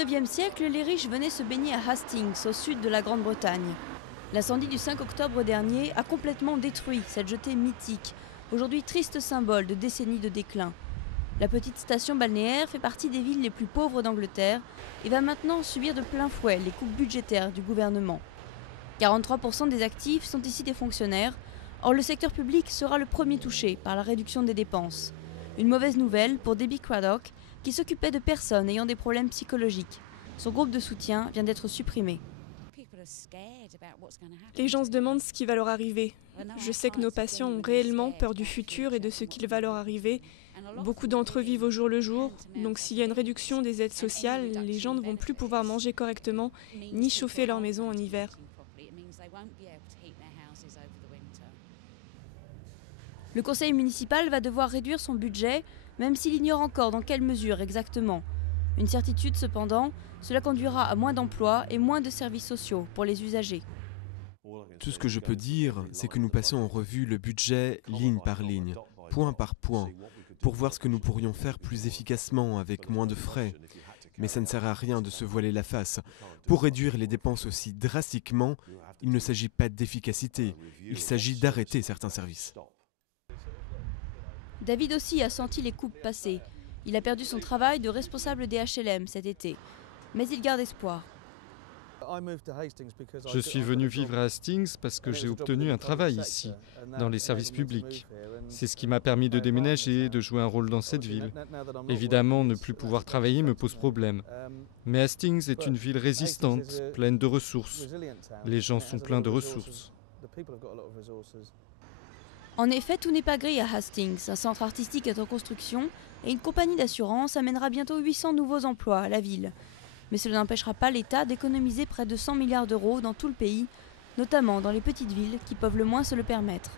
19e siècle, les riches venaient se baigner à Hastings, au sud de la Grande-Bretagne. L'incendie du 5 octobre dernier a complètement détruit cette jetée mythique, aujourd'hui triste symbole de décennies de déclin. La petite station balnéaire fait partie des villes les plus pauvres d'Angleterre et va maintenant subir de plein fouet les coupes budgétaires du gouvernement. 43% des actifs sont ici des fonctionnaires, or le secteur public sera le premier touché par la réduction des dépenses. Une mauvaise nouvelle pour Debbie Craddock, qui s'occupait de personnes ayant des problèmes psychologiques. Son groupe de soutien vient d'être supprimé. Les gens se demandent ce qui va leur arriver. Je sais que nos patients ont réellement peur du futur et de ce qu'il va leur arriver. Beaucoup d'entre eux vivent au jour le jour, donc s'il y a une réduction des aides sociales, les gens ne vont plus pouvoir manger correctement ni chauffer leur maison en hiver. Le conseil municipal va devoir réduire son budget, même s'il ignore encore dans quelle mesure exactement. Une certitude cependant, cela conduira à moins d'emplois et moins de services sociaux pour les usagers. Tout ce que je peux dire, c'est que nous passons en revue le budget ligne par ligne, point par point, pour voir ce que nous pourrions faire plus efficacement avec moins de frais. Mais ça ne sert à rien de se voiler la face. Pour réduire les dépenses aussi drastiquement, il ne s'agit pas d'efficacité, il s'agit d'arrêter certains services. David aussi a senti les coupes passer. Il a perdu son travail de responsable des HLM cet été. Mais il garde espoir. Je suis venu vivre à Hastings parce que j'ai obtenu un travail ici, dans les services publics. C'est ce qui m'a permis de déménager et de jouer un rôle dans cette ville. Évidemment, ne plus pouvoir travailler me pose problème. Mais Hastings est une ville résistante, pleine de ressources. Les gens sont pleins de ressources. En effet, tout n'est pas gris à Hastings. Un centre artistique est en construction et une compagnie d'assurance amènera bientôt 800 nouveaux emplois à la ville. Mais cela n'empêchera pas l'État d'économiser près de 100 milliards d'euros dans tout le pays, notamment dans les petites villes qui peuvent le moins se le permettre.